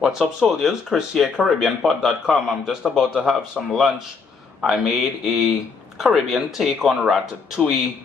What's up, soldiers? Chris here, CaribbeanPot.com. I'm just about to have some lunch. I made a Caribbean take on Ratatouille.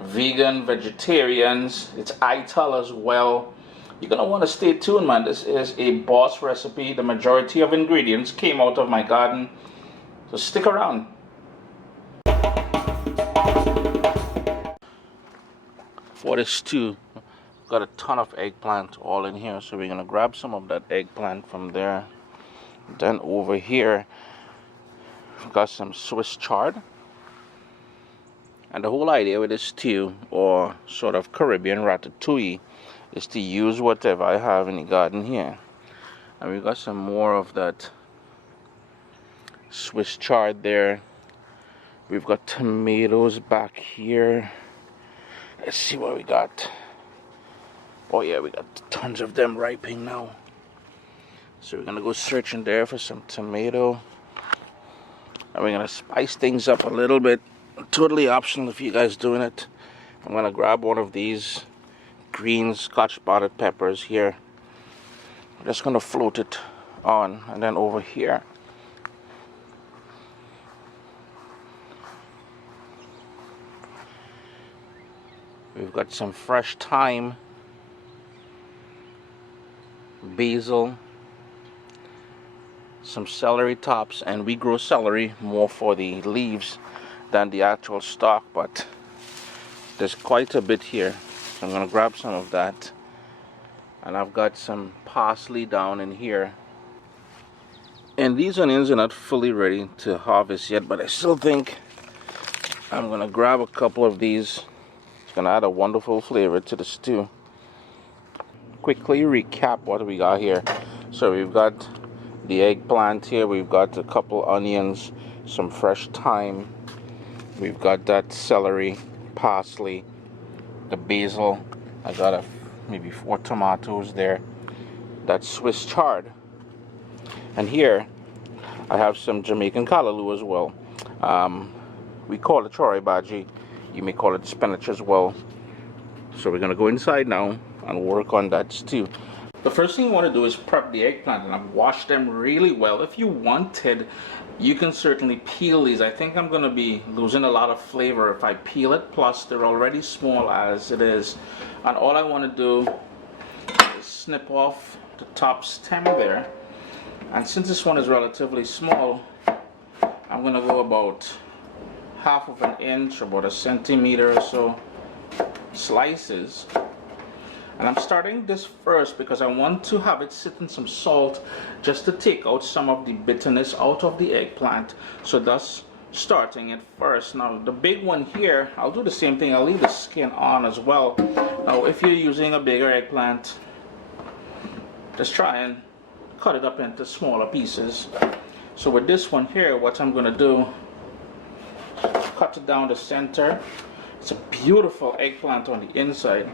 Vegan, vegetarians. It's Ital as well. You're going to want to stay tuned, man. This is a boss recipe. The majority of ingredients came out of my garden. So stick around. For this stew, got a ton of eggplant all in here, so we're gonna grab some of that eggplant from there. Then over here we've got some Swiss chard, and the whole idea with this stew, or sort of Caribbean ratatouille, is to use whatever I have in the garden here. And we've got some more of that Swiss chard there. We've got tomatoes back here. Let's see what we got. Oh yeah, we got tons of them ripening now. So we're gonna go searching there for some tomato. And we're gonna spice things up a little bit. Totally optional if you guys doing it. I'm gonna grab one of these green scotch bonnet peppers here. I'm just gonna float it on, and then over here we've got some fresh thyme, basil, some celery tops, and we grow celery more for the leaves than the actual stalk, but there's quite a bit here, so I'm gonna grab some of that. And I've got some parsley down in here, and these onions are not fully ready to harvest yet, but I still think I'm gonna grab a couple of these. It's gonna add a wonderful flavor to the stew. Quickly recap what we got here. So we've got the eggplant here, we've got a couple onions, some fresh thyme, we've got that celery, parsley, the basil, I got maybe 4 tomatoes there, that Swiss chard, and here I have some Jamaican callaloo as well. We call it chori bhaji, you may call it spinach as well. So we're gonna go inside now and work on that stew. The first thing you want to do is prep the eggplant, and I've washed them really well. If you wanted, you can certainly peel these. I think I'm going to be losing a lot of flavor if I peel it, plus they're already small as it is. And all I want to do is snip off the top stem there. And since this one is relatively small, I'm going to go about 1/2 inch, about 1 centimeter or so slices. And I'm starting this first because I want to have it sit in some salt just to take out some of the bitterness out of the eggplant. So thus starting it first. Now the big one here, I'll do the same thing. I'll leave the skin on as well. Now if you're using a bigger eggplant, just try and cut it up into smaller pieces. So with this one here, what I'm going to do, cut it down the center. It's a beautiful eggplant on the inside.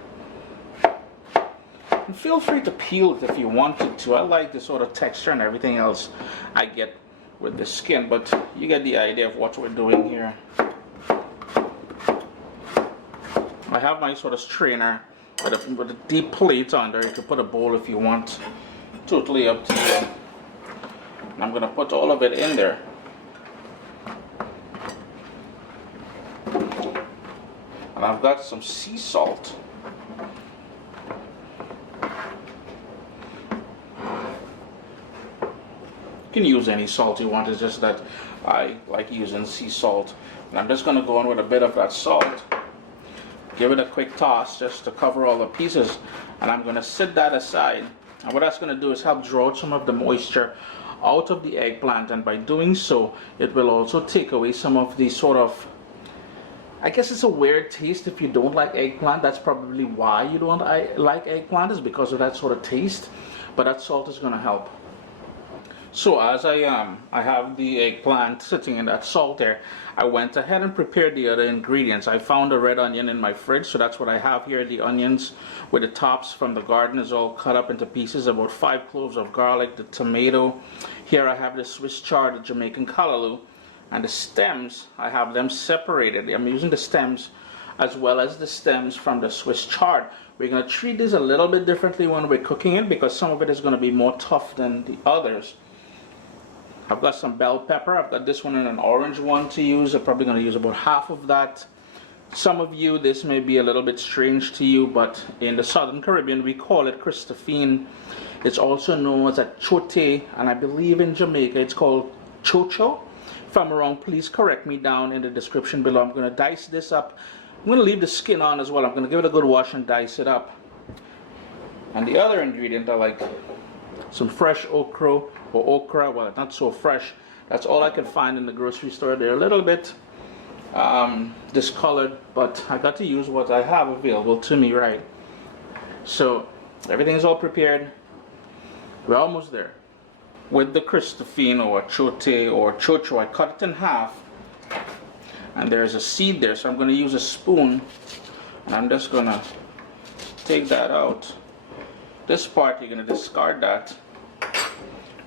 And feel free to peel it if you wanted to. I like the sort of texture and everything else I get with the skin, but you get the idea of what we're doing here. I have my sort of strainer with a deep plate under. You can put a bowl if you want. Totally up to you. And I'm going to put all of it in there. And I've got some sea salt. You can use any salt you want, it's just that I like using sea salt. And I'm just going to go in with a bit of that salt, give it a quick toss just to cover all the pieces, and I'm going to set that aside. And what that's going to do is help draw some of the moisture out of the eggplant, and by doing so it will also take away some of the sort of, I guess it's a weird taste if you don't like eggplant. That's probably why you don't like eggplant, is because of that sort of taste, but that salt is going to help. So as I have the eggplant sitting in that salt there, I went ahead and prepared the other ingredients. I found a red onion in my fridge, so that's what I have here. The onions with the tops from the garden is all cut up into pieces, about 5 cloves of garlic, the tomato. Here I have the Swiss chard, the Jamaican callaloo, and the stems, I have them separated. I'm using the stems as well as the stems from the Swiss chard. We're going to treat this a little bit differently when we're cooking it because some of it is going to be more tough than the others. I've got some bell pepper. I've got this one and an orange one to use. I'm probably going to use about half of that. Some of you, this may be a little bit strange to you, but in the Southern Caribbean we call it christophene. It's also known as achoyte, and I believe in Jamaica it's called chocho. If I'm wrong, please correct me down in the description below. I'm going to dice this up. I'm going to leave the skin on as well. I'm going to give it a good wash and dice it up. And the other ingredient I like some fresh okra, well, not so fresh. That's all I can find in the grocery store. They're a little bit discolored, but I got to use what I have available to me, right? So everything's all prepared. We're almost there. With the christophene or achoyte or chocho, I cut it in half, and there's a seed there, so I'm going to use a spoon, and I'm just going to take that out. This part you're going to discard that.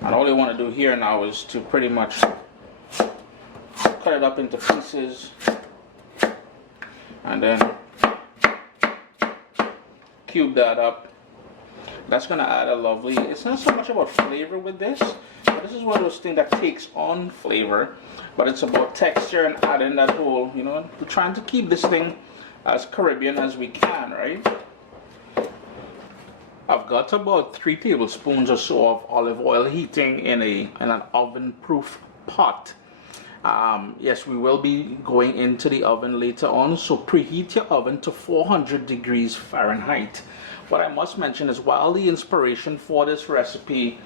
And all you want to do here now is to pretty much cut it up into pieces and then cube that up. That's going to add a lovely, it's not so much about flavor with this, but this is one of those things that takes on flavor, but it's about texture and adding that whole, you know, we're trying to keep this thing as Caribbean as we can, right? I've got about 3 tablespoons or so of olive oil heating in an oven-proof pot. Yes, we will be going into the oven later on, so preheat your oven to 400 degrees Fahrenheit. What I must mention is while the inspiration for this recipe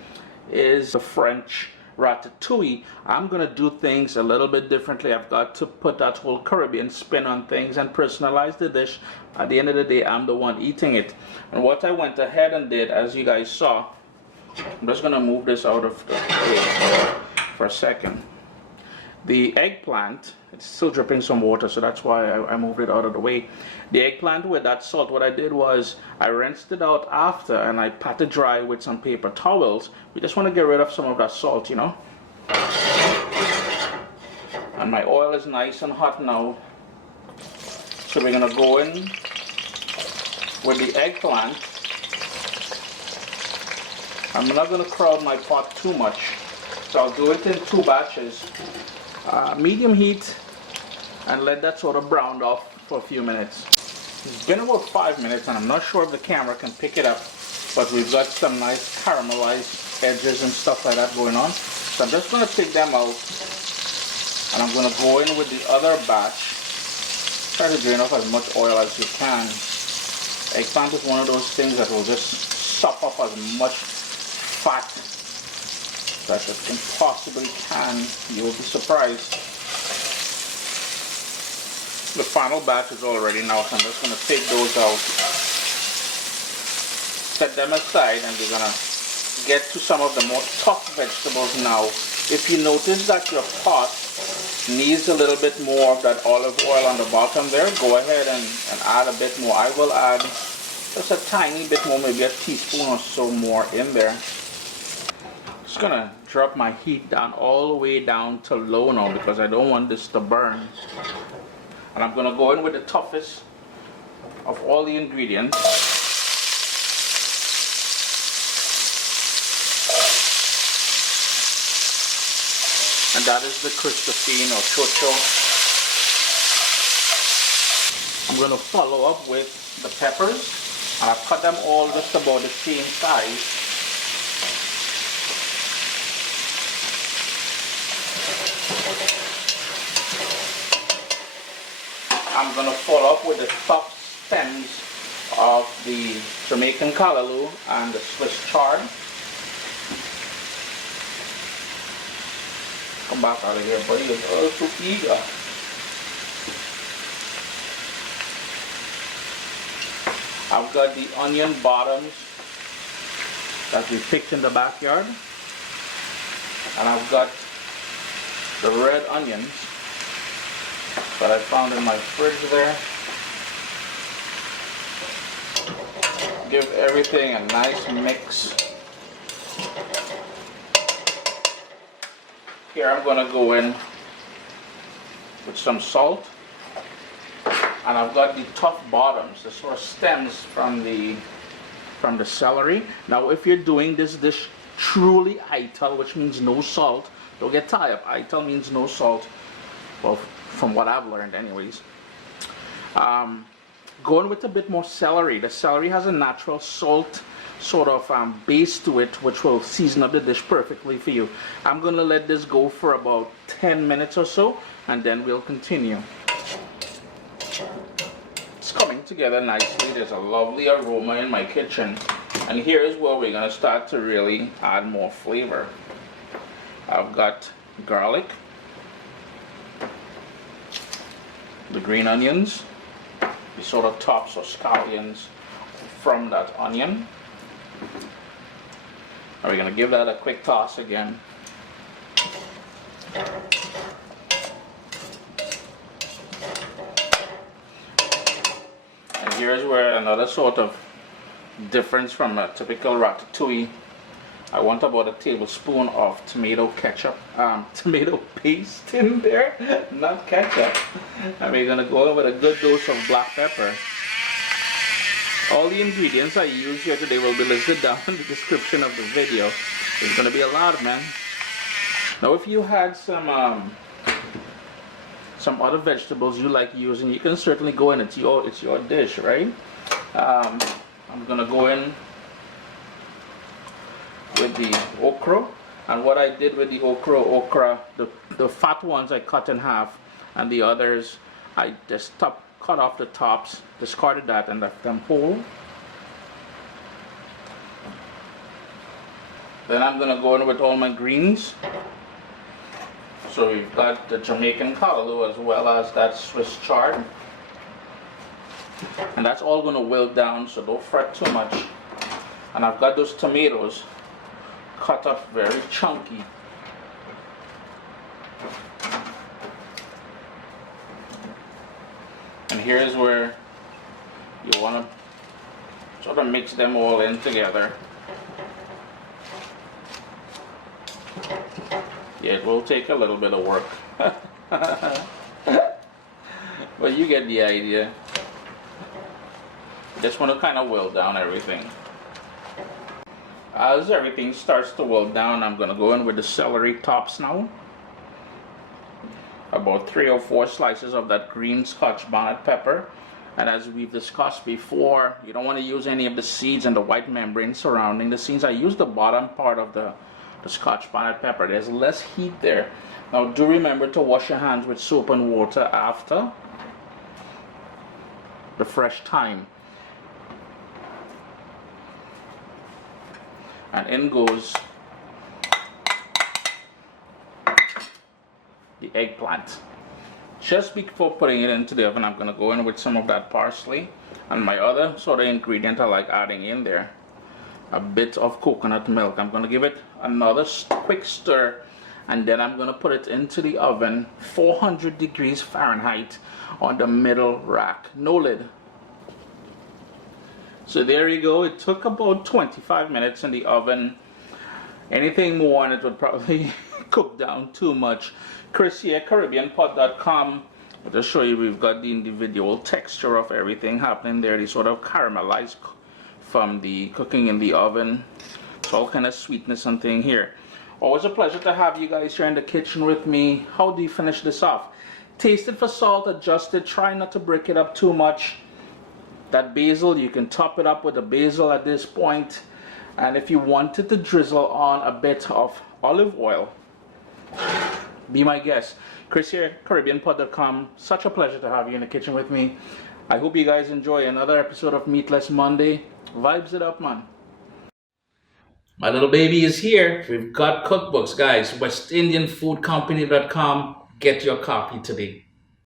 is the French ratatouille, I'm going to do things a little bit differently. I've got to put that whole Caribbean spin on things and personalize the dish. At the end of the day, I'm the one eating it. And what I went ahead and did, as you guys saw, I'm just going to move this out of the way for a second. The eggplant, it's still dripping some water, so that's why I moved it out of the way. The eggplant with that salt, what I did was I rinsed it out after and I pat it dry with some paper towels. We just want to get rid of some of that salt, you know. And my oil is nice and hot now. So we're going to go in with the eggplant. I'm not going to crowd my pot too much, so I'll do it in 2 batches. Medium heat, and let that sort of brown off for a few minutes. It's been about 5 minutes, and I'm not sure if the camera can pick it up, but we've got some nice caramelized edges and stuff like that going on. So I'm just going to take them out, and I'm going to go in with the other batch. Try to drain off as much oil as you can. Eggplant is one of those things that will just suck up as much fat that it can possibly can. You will be surprised. The final batch is all ready now, so I'm just going to take those out, set them aside, and we're going to get to some of the more tough vegetables now. If you notice that your pot needs a little bit more of that olive oil on the bottom there, go ahead and add a bit more. I will add just a tiny bit more, maybe a teaspoon or so more in there. Just gonna drop my heat down all the way down to low now because I don't want this to burn. And I'm gonna go in with the toughest of all the ingredients. And that is the christophene or chocho. I'm gonna follow up with the peppers. And I've cut them all just about the same size. I'm going to follow up with the top stems of the Jamaican callaloo and the Swiss chard. Come back out of here, buddy. You're all too eager. I've got the onion bottoms that we picked in the backyard. And I've got the red onions that I found in my fridge there. Give everything a nice mix. Here I'm going to go in with some salt. and I've got the tough bottoms, the sort of stems from the celery. Now, if you're doing this dish truly Ital, which means no salt, don't get tied up. Ital means no salt. Well, from what I've learned, anyways. Going with a bit more celery. The celery has a natural salt sort of base to it, which will season up the dish perfectly for you. I'm gonna let this go for about 10 minutes or so, and then we'll continue. It's coming together nicely. There's a lovely aroma in my kitchen, and here is where we're gonna start to really add more flavor. I've got garlic, the green onions, the sort of tops or scallions from that onion. And we're going to give that a quick toss again. And here's where another sort of difference from a typical ratatouille. I want about a tablespoon of tomato ketchup, tomato paste in there, not ketchup. And we're gonna go over with a good dose of black pepper. All the ingredients I use here today will be listed down in the description of the video. It's gonna be a lot, man. Now, if you had some other vegetables you like using, you can certainly go in. It's your dish, right? I'm gonna go in with the okra, and what I did with the okra, the fat ones I cut in half, and the others I just cut off the tops, discarded that, and left them whole. Then I'm gonna go in with all my greens. So we've got the Jamaican callaloo as well as that Swiss chard, and that's all gonna wilt down, so don't fret too much. And I've got those tomatoes cut up very chunky. And here's where you want to sort of mix them all in together. Yeah, it will take a little bit of work. But you get the idea. Just want to kind of wilt down everything. As everything starts to wilt down, I'm going to go in with the celery tops now. About 3 or 4 slices of that green Scotch bonnet pepper. And as we've discussed before, you don't want to use any of the seeds and the white membrane surrounding the seeds. I use the bottom part of the Scotch bonnet pepper. There's less heat there. Now do remember to wash your hands with soap and water after. The fresh thyme. And in goes the eggplant. Just before putting it into the oven, I'm going to go in with some of that parsley and my other sort of ingredient I like adding in there, a bit of coconut milk. I'm going to give it another quick stir, and then I'm going to put it into the oven, 400 degrees Fahrenheit on the middle rack, no lid. So there you go. It took about 25 minutes in the oven. Anything more and it would probably cook down too much. Chris here, CaribbeanPot.com. I'll just show you we've got the individual texture of everything happening there. They sort of caramelized from the cooking in the oven. It's all kind of sweetness and thing here. Always a pleasure to have you guys here in the kitchen with me. How do you finish this off? Taste it for salt, adjust it, try not to break it up too much. That basil, you can top it up with the basil at this point. And if you wanted to drizzle on a bit of olive oil, be my guest. Chris here, CaribbeanPot.com. Such a pleasure to have you in the kitchen with me. I hope you guys enjoy another episode of Meatless Monday. Vibes it up, man. My little baby is here. We've got cookbooks, guys. WestIndianFoodCompany.com. Get your copy today.